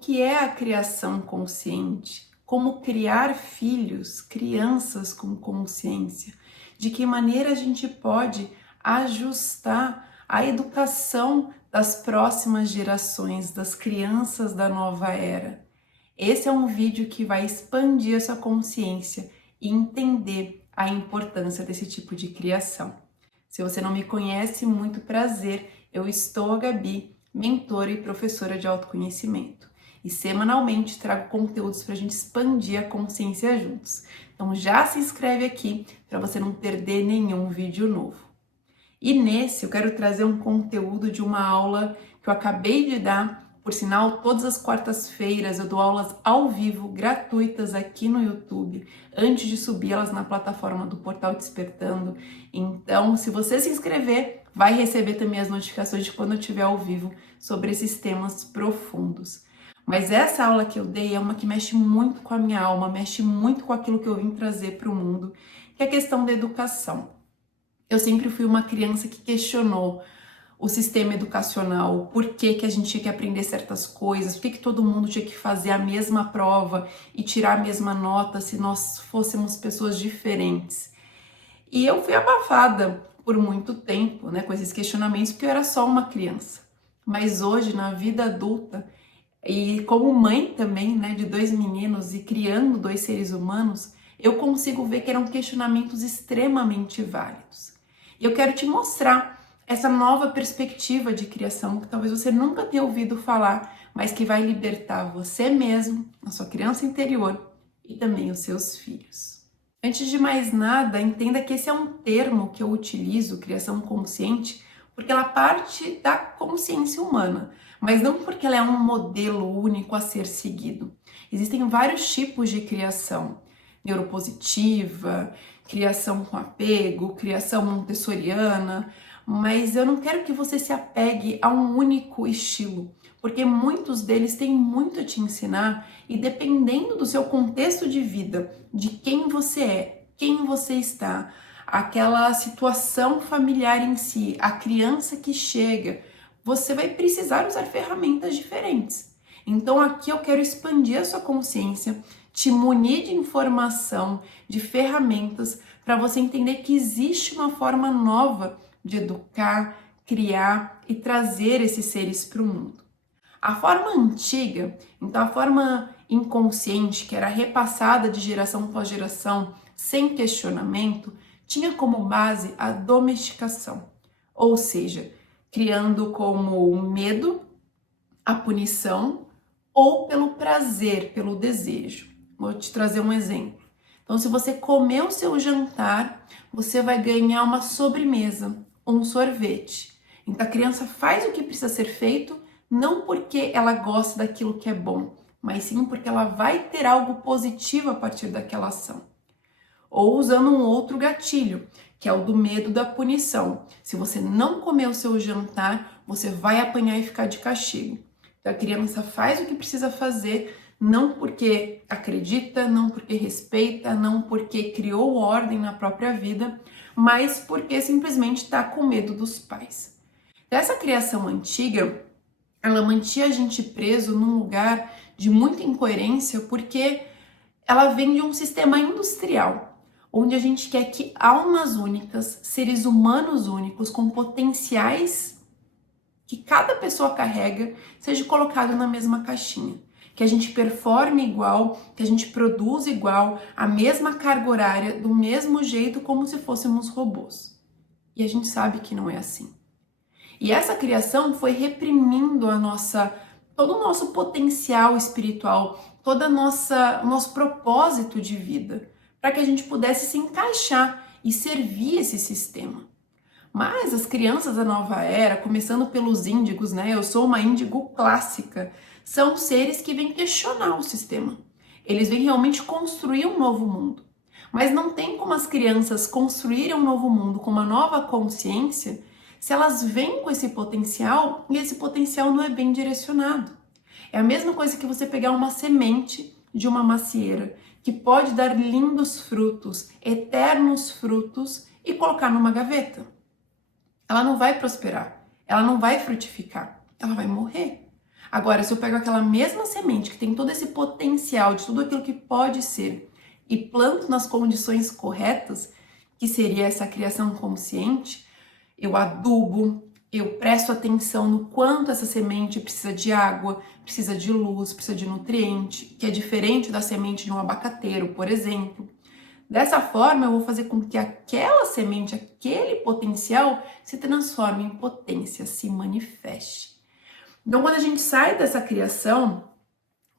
que é a criação consciente? Como criar filhos, crianças com consciência? De que maneira a gente pode ajustar a educação das próximas gerações, das crianças da nova era? Esse é um vídeo que vai expandir a sua consciência e entender a importância desse tipo de criação. Se você não me conhece, muito prazer, eu estou a Gabi, mentora e professora de autoconhecimento. E semanalmente trago conteúdos para a gente expandir a consciência juntos. Então já se inscreve aqui para você não perder nenhum vídeo novo. E nesse eu quero trazer um conteúdo de uma aula que eu acabei de dar. Por sinal, todas as quartas-feiras eu dou aulas ao vivo, gratuitas aqui no YouTube, antes de subir elas na plataforma do Portal Despertando. Então, se você se inscrever, vai receber também as notificações de quando eu estiver ao vivo sobre esses temas profundos. Mas essa aula que eu dei é uma que mexe muito com a minha alma, mexe muito com aquilo que eu vim trazer para o mundo, que é a questão da educação. Eu sempre fui uma criança que questionou o sistema educacional, por que a gente tinha que aprender certas coisas, por que todo mundo tinha que fazer a mesma prova e tirar a mesma nota se nós fôssemos pessoas diferentes. E eu fui abafada por muito tempo, né, com esses questionamentos, porque eu era só uma criança. Mas hoje, na vida adulta, e como mãe também, né, de 2 meninos e criando 2 seres humanos, eu consigo ver que eram questionamentos extremamente válidos. E eu quero te mostrar essa nova perspectiva de criação que talvez você nunca tenha ouvido falar, mas que vai libertar você mesmo, a sua criança interior e também os seus filhos. Antes de mais nada, entenda que esse é um termo que eu utilizo, criação consciente, porque ela parte da consciência humana, mas não porque ela é um modelo único a ser seguido. Existem vários tipos de criação: neuropositiva, criação com apego, criação montessoriana, mas eu não quero que você se apegue a um único estilo, porque muitos deles têm muito a te ensinar e dependendo do seu contexto de vida, de quem você é, quem você está, aquela situação familiar em si, a criança que chega, você vai precisar usar ferramentas diferentes. Então aqui eu quero expandir a sua consciência, te munir de informação, de ferramentas, para você entender que existe uma forma nova de educar, criar e trazer esses seres para o mundo. A forma antiga, então a forma inconsciente, que era repassada de geração para geração, sem questionamento, tinha como base a domesticação, ou seja, criando como o medo, a punição ou pelo prazer, pelo desejo. Vou te trazer um exemplo. Então, se você comer o seu jantar, você vai ganhar uma sobremesa, um sorvete. Então, a criança faz o que precisa ser feito, não porque ela gosta daquilo que é bom, mas sim porque ela vai ter algo positivo a partir daquela ação. Ou usando um outro gatilho, que é o do medo da punição. Se você não comer o seu jantar, você vai apanhar e ficar de castigo. Então, a criança faz o que precisa fazer, não porque acredita, não porque respeita, não porque criou ordem na própria vida, mas porque simplesmente está com medo dos pais. Essa criação antiga, ela mantinha a gente preso num lugar de muita incoerência, porque ela vem de um sistema industrial, onde a gente quer que almas únicas, seres humanos únicos, com potenciais que cada pessoa carrega, seja colocado na mesma caixinha. Que a gente performe igual, que a gente produza igual, a mesma carga horária, do mesmo jeito, como se fôssemos robôs. E a gente sabe que não é assim. E essa criação foi reprimindo todo o nosso potencial espiritual, todo o nosso propósito de vida, para que a gente pudesse se encaixar e servir esse sistema. Mas as crianças da nova era, começando pelos índigos, né? Eu sou uma índigo clássica, são seres que vêm questionar o sistema. Eles vêm realmente construir um novo mundo. Mas não tem como as crianças construírem um novo mundo com uma nova consciência se elas vêm com esse potencial e esse potencial não é bem direcionado. É a mesma coisa que você pegar uma semente de uma macieira, que pode dar lindos frutos, eternos frutos, e colocar numa gaveta. Ela não vai prosperar, ela não vai frutificar, ela vai morrer. Agora, se eu pego aquela mesma semente que tem todo esse potencial de tudo aquilo que pode ser e planto nas condições corretas, que seria essa criação consciente, eu adubo, eu presto atenção no quanto essa semente precisa de água, precisa de luz, precisa de nutriente, que é diferente da semente de um abacateiro, por exemplo. Dessa forma, eu vou fazer com que aquela semente, aquele potencial, se transforme em potência, se manifeste. Então, quando a gente sai dessa criação,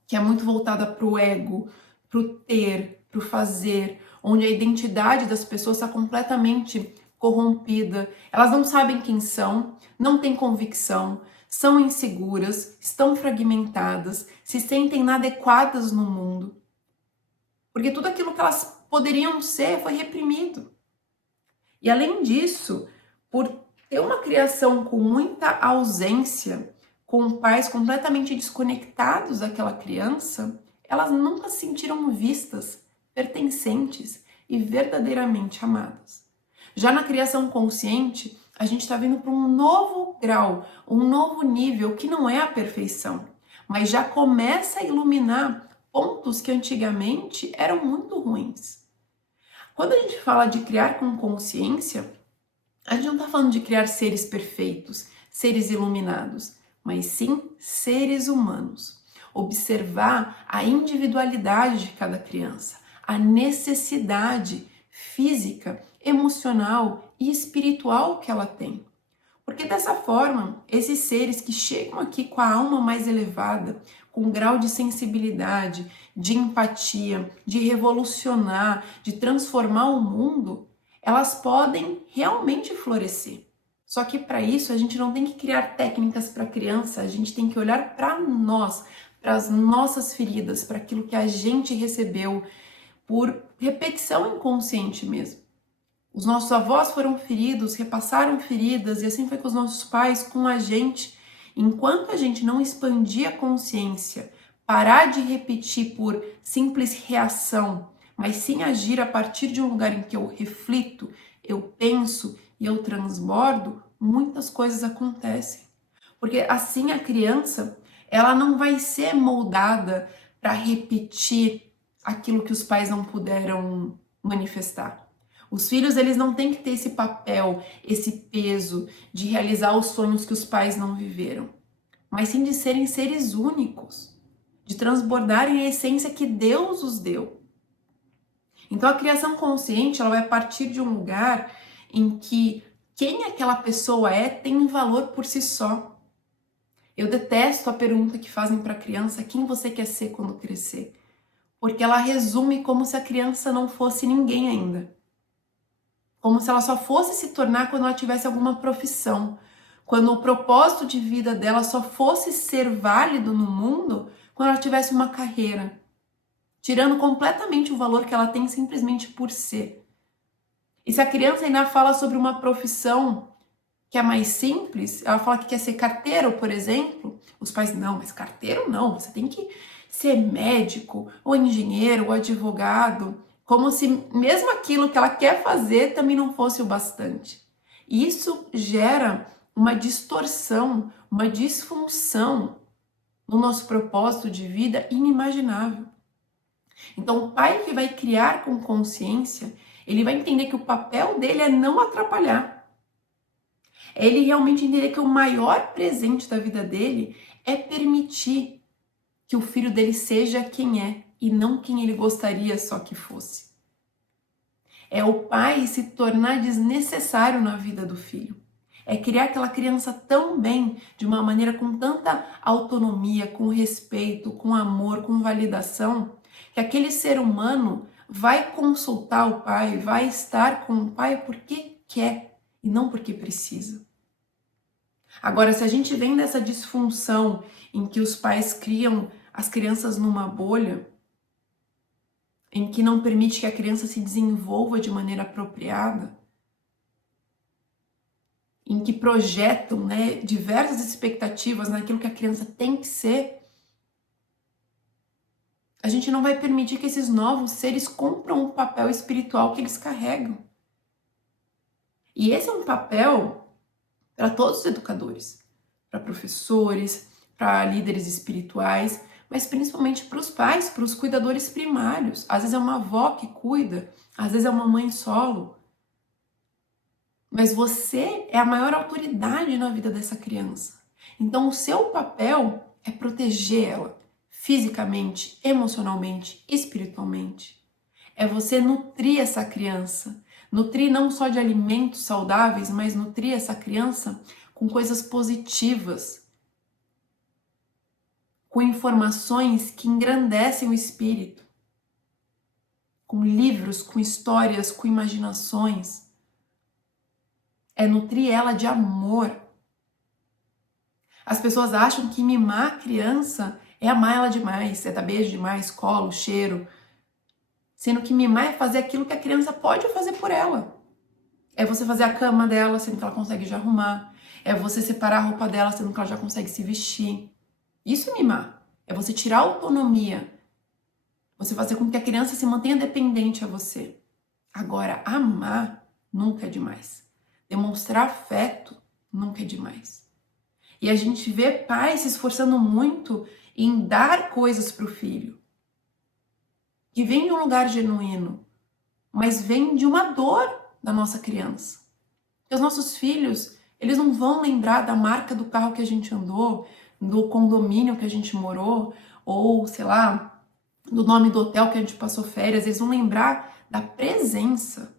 que é muito voltada para o ego, para o ter, para o fazer, onde a identidade das pessoas está completamente corrompida, elas não sabem quem são, não têm convicção, são inseguras, estão fragmentadas, se sentem inadequadas no mundo, porque tudo aquilo que elas poderiam ser foi reprimido. E além disso, por ter uma criação com muita ausência, com pais completamente desconectados daquela criança, elas nunca se sentiram vistas, pertencentes e verdadeiramente amadas. Já na criação consciente, a gente está vindo para um novo grau, um novo nível que não é a perfeição, mas já começa a iluminar pontos que antigamente eram muito ruins. Quando a gente fala de criar com consciência, a gente não está falando de criar seres perfeitos, seres iluminados, mas sim seres humanos. Observar a individualidade de cada criança, a necessidade física, emocional e espiritual que ela tem. Porque dessa forma, esses seres que chegam aqui com a alma mais elevada, com um grau de sensibilidade, de empatia, de revolucionar, de transformar o mundo, elas podem realmente florescer. Só que para isso a gente não tem que criar técnicas para a criança, a gente tem que olhar para nós, para as nossas feridas, para aquilo que a gente recebeu por repetição inconsciente mesmo. Os nossos avós foram feridos, repassaram feridas, e assim foi com os nossos pais, com a gente. Enquanto a gente não expandir a consciência, parar de repetir por simples reação, mas sim agir a partir de um lugar em que eu reflito, eu penso e eu transbordo, muitas coisas acontecem. Porque assim a criança, ela não vai ser moldada para repetir aquilo que os pais não puderam manifestar. Os filhos, eles não têm que ter esse papel, esse peso de realizar os sonhos que os pais não viveram, mas sim de serem seres únicos, de transbordarem a essência que Deus os deu. Então a criação consciente, ela vai partir de um lugar em que quem aquela pessoa é tem valor por si só. Eu detesto a pergunta que fazem para a criança: quem você quer ser quando crescer? Porque ela resume como se a criança não fosse ninguém ainda. Como se ela só fosse se tornar quando ela tivesse alguma profissão. Quando o propósito de vida dela só fosse ser válido no mundo quando ela tivesse uma carreira. Tirando completamente o valor que ela tem simplesmente por ser. E se a criança ainda fala sobre uma profissão que é mais simples, ela fala que quer ser carteiro, por exemplo, os pais, não, mas carteiro não, você tem que ser médico, ou engenheiro, ou advogado, como se mesmo aquilo que ela quer fazer também não fosse o bastante. E isso gera uma distorção, uma disfunção no nosso propósito de vida inimaginável. Então, o pai que vai criar com consciência, ele vai entender que o papel dele é não atrapalhar. É ele realmente entender que o maior presente da vida dele é permitir que o filho dele seja quem é e não quem ele gostaria só que fosse. É o pai se tornar desnecessário na vida do filho. É criar aquela criança tão bem, de uma maneira com tanta autonomia, com respeito, com amor, com validação, que aquele ser humano vai consultar o pai, vai estar com o pai porque quer e não porque precisa. Agora, se a gente vem dessa disfunção em que os pais criam as crianças numa bolha, em que não permite que a criança se desenvolva de maneira apropriada, em que projetam, diversas expectativas naquilo que a criança tem que ser, a gente não vai permitir que esses novos seres cumpram o papel espiritual que eles carregam. E esse é um papel para todos os educadores, para professores, para líderes espirituais, mas principalmente para os pais, para os cuidadores primários. Às vezes é uma avó que cuida, às vezes é uma mãe solo. Mas você é a maior autoridade na vida dessa criança. Então o seu papel é proteger ela fisicamente, emocionalmente, espiritualmente. É você nutrir essa criança. Nutrir não só de alimentos saudáveis, mas nutrir essa criança com coisas positivas, com informações que engrandecem o espírito, com livros, com histórias, com imaginações. É nutrir ela de amor. As pessoas acham que mimar a criança é amar ela demais, é dar beijo demais, colo, cheiro. Sendo que mimar é fazer aquilo que a criança pode fazer por ela. É você fazer a cama dela, sendo que ela consegue já arrumar. É você separar a roupa dela, sendo que ela já consegue se vestir. Isso é mimar. É você tirar a autonomia. Você fazer com que a criança se mantenha dependente a você. Agora, amar nunca é demais. Demonstrar afeto nunca é demais. E a gente vê pais se esforçando muito em dar coisas para o filho, que vem de um lugar genuíno, mas vem de uma dor da nossa criança. Porque os nossos filhos, eles não vão lembrar da marca do carro que a gente andou, do condomínio que a gente morou, ou, sei lá, do nome do hotel que a gente passou férias. Eles vão lembrar da presença,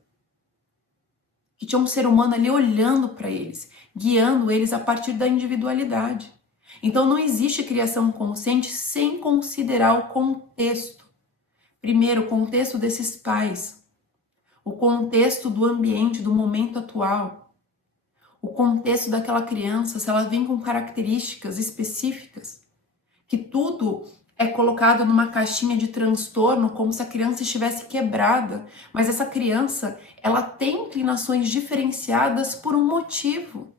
que tinha um ser humano ali olhando para eles, guiando eles a partir da individualidade. Então não existe criação consciente sem considerar o contexto. Primeiro, o contexto desses pais, o contexto do ambiente, do momento atual, o contexto daquela criança, se ela vem com características específicas, que tudo é colocado numa caixinha de transtorno, como se a criança estivesse quebrada, mas essa criança, ela tem inclinações diferenciadas por um motivo.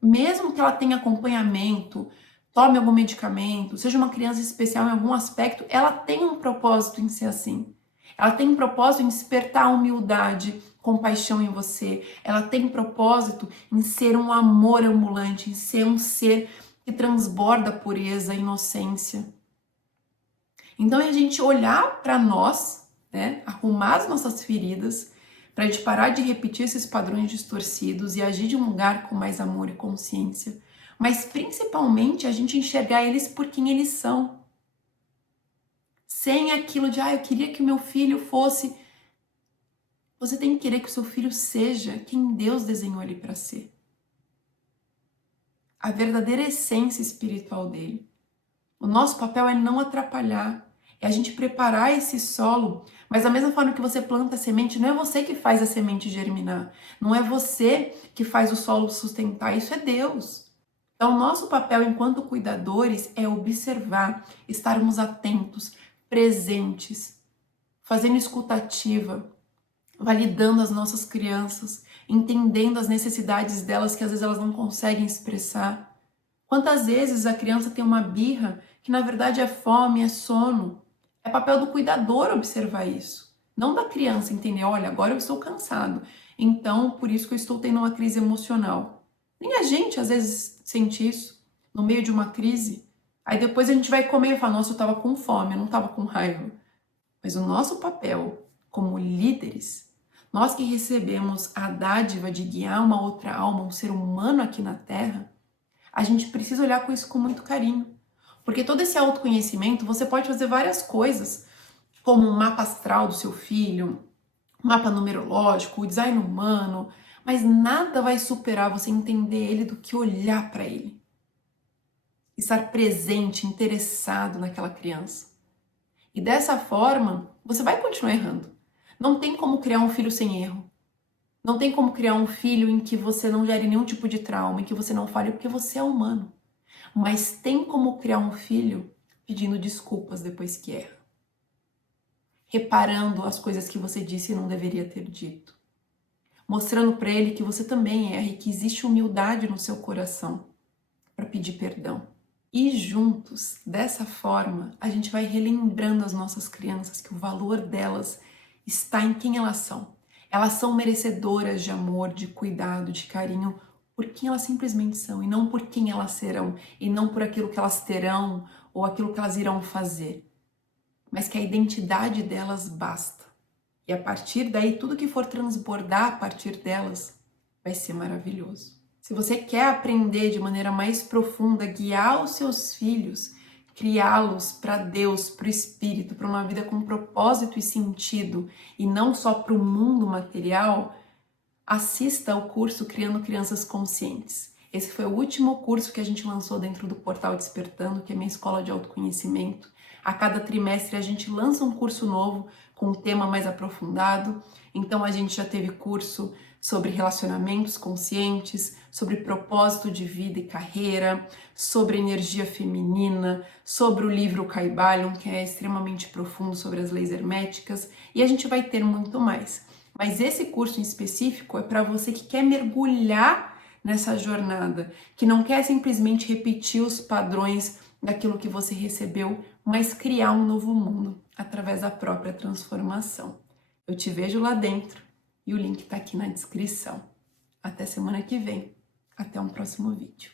Mesmo que ela tenha acompanhamento, tome algum medicamento, seja uma criança especial em algum aspecto, ela tem um propósito em ser assim. Ela tem um propósito em despertar a humildade, compaixão em você. Ela tem um propósito em ser um amor ambulante, em ser um ser que transborda pureza, inocência. Então é a gente olhar para nós, né, arrumar as nossas feridas, para a gente parar de repetir esses padrões distorcidos e agir de um lugar com mais amor e consciência. Mas principalmente a gente enxergar eles por quem eles são. Sem aquilo de, eu queria que o meu filho fosse. Você tem que querer que o seu filho seja quem Deus desenhou ele para ser. A verdadeira essência espiritual dele. O nosso papel é não atrapalhar, é a gente preparar esse solo, mas da mesma forma que você planta a semente, não é você que faz a semente germinar, não é você que faz o solo sustentar, isso é Deus. Então, nosso papel enquanto cuidadores é observar, estarmos atentos, presentes, fazendo escutativa, validando as nossas crianças, entendendo as necessidades delas que às vezes elas não conseguem expressar. Quantas vezes a criança tem uma birra que na verdade é fome, é sono? É papel do cuidador observar isso. Não da criança entender, olha, agora eu estou cansado, então por isso que eu estou tendo uma crise emocional. Nem a gente às vezes sente isso no meio de uma crise. Aí depois a gente vai comer e fala, nossa, eu estava com fome, eu não estava com raiva. Mas o nosso papel como líderes, nós que recebemos a dádiva de guiar uma outra alma, um ser humano aqui na Terra, a gente precisa olhar com isso com muito carinho. Porque todo esse autoconhecimento, você pode fazer várias coisas, como um mapa astral do seu filho, um mapa numerológico, o design humano, mas nada vai superar você entender ele do que olhar para ele. Estar presente, interessado naquela criança. E dessa forma, você vai continuar errando. Não tem como criar um filho sem erro. Não tem como criar um filho em que você não gere nenhum tipo de trauma, em que você não fale, porque você é humano. Mas tem como criar um filho pedindo desculpas depois que erra. Reparando as coisas que você disse e não deveria ter dito. Mostrando para ele que você também erra e que existe humildade no seu coração para pedir perdão. E juntos, dessa forma, a gente vai relembrando as nossas crianças que o valor delas está em quem elas são. Elas são merecedoras de amor, de cuidado, de carinho por quem elas simplesmente são e não por quem elas serão e não por aquilo que elas terão ou aquilo que elas irão fazer, mas que a identidade delas basta. E a partir daí, tudo que for transbordar a partir delas vai ser maravilhoso. Se você quer aprender de maneira mais profunda, guiar os seus filhos, criá-los para Deus, para o Espírito, para uma vida com propósito e sentido, e não só para o mundo material, assista ao curso Criando Crianças Conscientes. Esse foi o último curso que a gente lançou dentro do Portal Despertando, que é minha escola de autoconhecimento. A cada trimestre a gente lança um curso novo com um tema mais aprofundado. Então a gente já teve curso sobre relacionamentos conscientes, sobre propósito de vida e carreira, sobre energia feminina, sobre o livro Kybalion, que é extremamente profundo sobre as leis herméticas, e a gente vai ter muito mais. Mas esse curso em específico é para você que quer mergulhar nessa jornada, que não quer simplesmente repetir os padrões daquilo que você recebeu, mas criar um novo mundo através da própria transformação. Eu te vejo lá dentro e o link está aqui na descrição. Até semana que vem. Até um próximo vídeo.